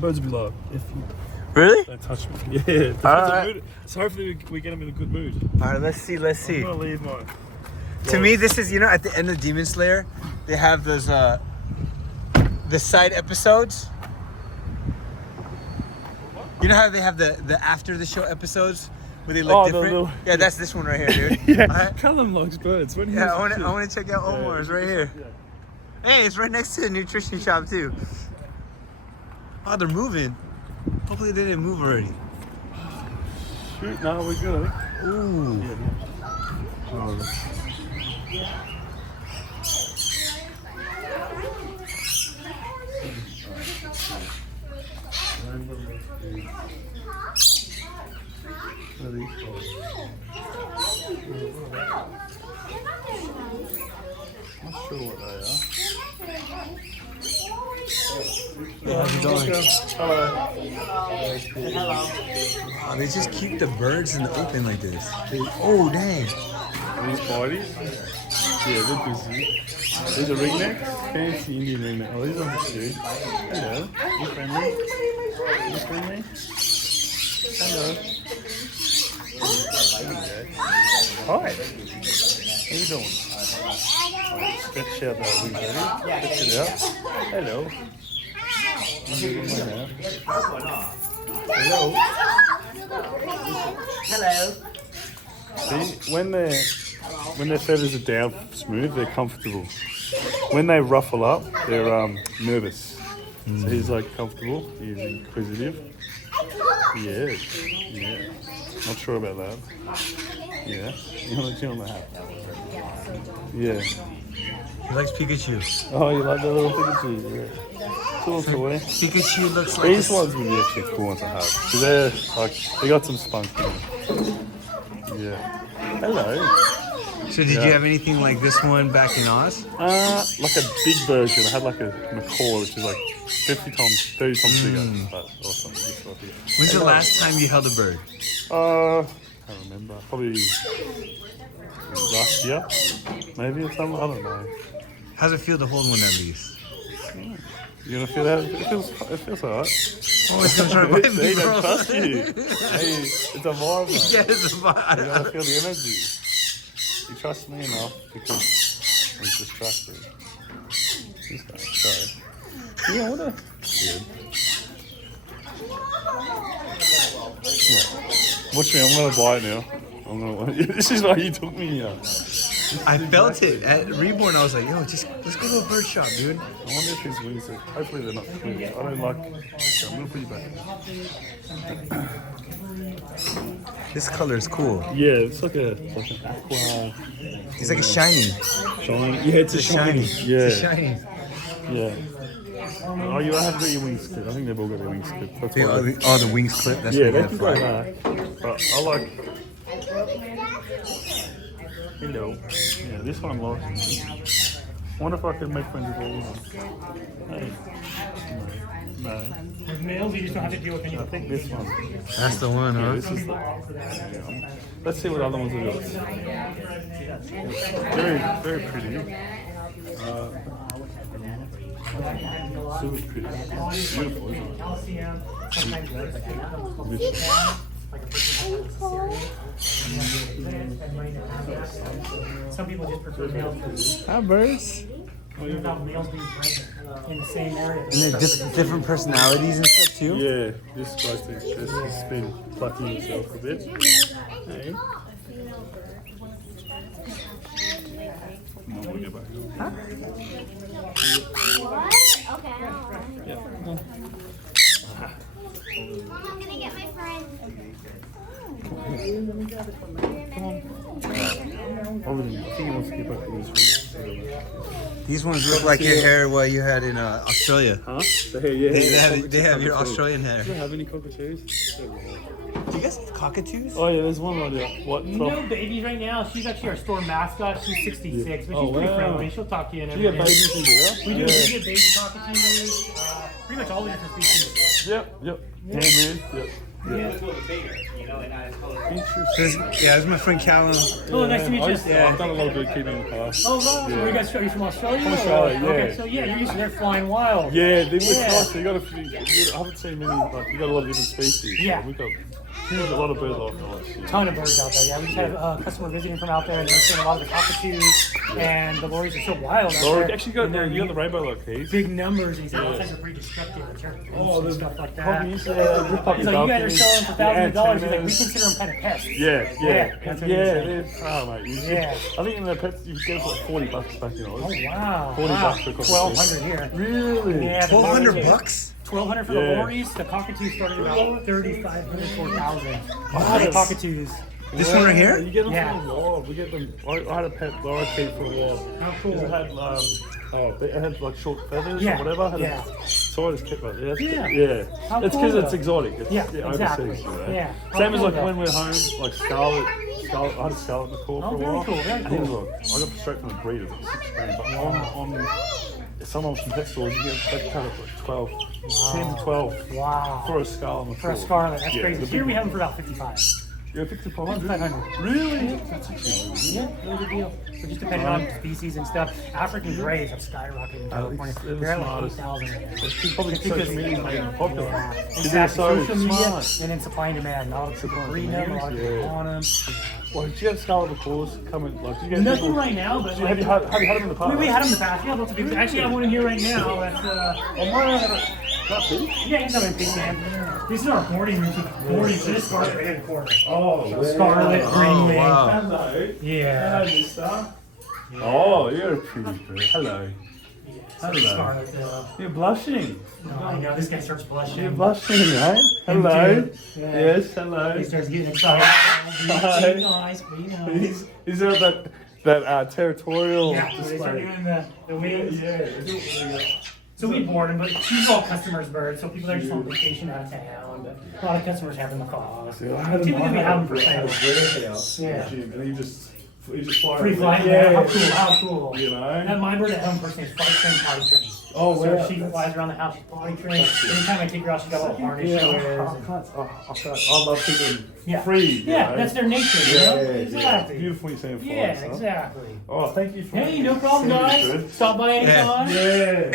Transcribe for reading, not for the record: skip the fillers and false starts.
Birds will be like, if you Really? don't touch me. Yeah. Alright. So hopefully we get them in a good mood. Alright, let's see. I'm gonna leave my. To me, this is, at the end of Demon Slayer, they have those, the side episodes. You know how they have the after the show episodes where they look different? Yeah, that's this one right here, dude. Yeah, Alright. Calum likes birds. Yeah, I want to check out Omar's right here. Yeah. Hey, it's right next to the nutrition shop too. Oh, they're moving. Hopefully they didn't move already. Shoot, no, we're good. Ooh. Not sure what they are. How's it going? Hello. Oh, they just keep the birds in the open like this. Oh, dang. These parties? Yeah, they're busy. These are ringnecks? Fancy Indian ringneck. Oh, these are the cute. Hello. You friendly? You friendly? Hello. Hi. How you doing? Stretch out that wing, ready? Stretch it out. Hello. Hello. Hello. See, when their feathers are down smooth, they're comfortable. When they ruffle up, they're nervous. So he's like comfortable. He's inquisitive. Yeah. Not sure about that. Yeah. You want the hat? Yeah. He likes Pikachu. Oh, you like the little Pikachu? Yeah. It's a little toy. Pikachu looks like These ones would be actually cool ones to have. Because they're like, they got some spunk in them. Yeah. Hello. So did you have anything like this one back in Oz? Like a big version. I had like a macaw, which is like 30 times bigger. But awesome. This stuff here. When's the last time you held a bird? I can't remember. Probably last year, maybe or something. I don't know. How's it feel to hold one at least? You gonna feel that? It feels alright. Oh, it's gonna try to bite me, They bro. don't trust you. Hey, it's a vibe, man. Yeah, it's a You vibe. gotta feel the energy. You trust me enough because I'm distracted. This guy, sorry. Yeah, what a kid. Yeah. Watch me, I'm gonna buy it now. This is why you took me here. I felt it at Reborn. I was like, yo, just let's go to a bird shop, dude. I wonder if his wings are, hopefully they're not twins. I don't like, okay, I'm gonna put you back. This color is cool. Yeah, it's like an aqua. It's like a shiny. Shiny. Yeah, it's a shiny. Yeah. It's a shiny. Yeah. Oh, you have got your wings clipped. I think they've all got their wings clipped. That's why The wings clip. That's yeah, what they you can have go for. back. But I like. Hello. Yeah, this one I'm liking. I wonder if I can make friends with all of them. Hey. No. With males, you just don't have to deal with any I think this one. That's the one, Yeah, huh? this is the. Yeah. Let's see what other ones are yours. Very pretty. Super pretty. Beautiful, isn't it? Some people just prefer males because Hi, birds. males being bred in the same area. And they're different personalities and stuff too. Yeah, this guy's just been plucking himself a bit. Hey. No, we'll get back. Okay. Yeah. I'm gonna get my friend. Over there. I think he wants to get back to his room. These ones look like your hair what you had in Australia. Huh? The hair, yeah. They have your Australian hair. Do you have any cockatoos? Do you guys have cockatoos? Oh yeah, there's one right there. What? No babies right now. She's actually our store mascot. She's 66, but she's pretty friendly. She'll talk to you and Do you everything. get babies in there? We do. We get baby cockatoos. Pretty much all the different species. Yep. Handmade. Yep. Interesting. Yeah, this is my friend Calum. Oh, nice to meet you. I've done a lot of good keeping in the past. Oh, wow. So you guys are you from Australia? From Australia, yeah. Okay, so you're used to they're flying wild. Yeah, they were Yeah. close. You got a few. I haven't seen many. Like you got a lot of different species. Yeah. We got huge, a lot of bird life. Yeah. Ton of birds out there. Yeah, we just had a customer visiting from out there, and they're seeing a lot of the cockatoos and the lories are so wild. Out Or there. actually got you got the rainbow locates. Big numbers. And he said all types are pretty destructive in terms of and stuff like that. Puppies, He's like, you guys are selling for thousands of dollars. He's like, we antennas. consider them kind of pests. Yeah. That's what he was saying. Oh mate, Yeah. I think in the pets you get it for like $40 back in Oz. Oh wow. 40 wow. bucks for a cockatoo. 1,200 here. Really? Yeah, the 1,200 cockatoo- bucks? 1,200 for the Yeah. lories. The cockatoos started about 3,500, 4,000. Nice. The cockatoos. This one right here? You get them Yeah. from the wild. We get them. I had a pet lorikeet for a while. How cool. It had they had like short feathers Yeah. or whatever. Yeah. So I just kept it. Yeah. Yeah. How It's cool because it's though. exotic. It's, Yeah, exactly. overseas, you know. Yeah. How Same as cool like though. when we're home, like Scarlet. I had a Scarlet macaw for a very while. cool, very And he was cool. like, I got straight from the breeder for $6,000. But on some of them pet stores, you get that cut at like 12, 10 to 12 Wow. for a Scarlet macaw. For a scarlet, that's Yeah, crazy. the Here big we have them one. for about 55. Yeah, 5,500. 500. Really? That's actually Yeah, really good deal. So just depending on species and stuff, African grays have skyrocketed in California. they're the They're at like smartest. 8,000 right now. It's probably Just social because- media made them popular. Yeah, Because exactly. they're so Social media smart. and then supply and demand. Not a lot of people breeding them, a lot of people Yeah. on them. Well, did you have Scarlet macaws come in? Like, do you get Nothing people, right now, but have you had them in the past? we had them in the past. Yeah, lots of people. Actually, I have one in here right now. That's Not big? yeah, he's not a big man. These are our boarding rooms. Boarding for this scarlet red quarter. Oh, Scarlet, green wing. wow. Hello. Yeah. mister. Oh, you're a pretty bird. Hello. Hello. Scarlet. You're blushing. No, I know this guy starts You're blushing. blushing, right? Hello. too. Yeah. Yes, hello. He starts getting excited. Be nice, be nice. Is there that territorial Yeah, so they start display? doing the wings. Yeah. So we board them, but these are all customers' birds, so people are just on vacation out of town. But a lot of customers have them macaws. Yeah, I had Typically we have them for warehouse. Yeah. And he just fly. Free flight, Yeah. how cool, how cool. You know? And my bird at home personally is flight trained, potty trained. Oh, So wow. she flies around the house, she's potty trained. Anytime I take her out, she's got a little harness she wears. I love keeping Yeah. free. you Yeah, know? that's their nature, you know? Exactly. Beautiful you saying fly. Yeah, son. exactly. Oh, thank you for Hey, no problem, sending me guys. good. Stop by anytime. Yeah.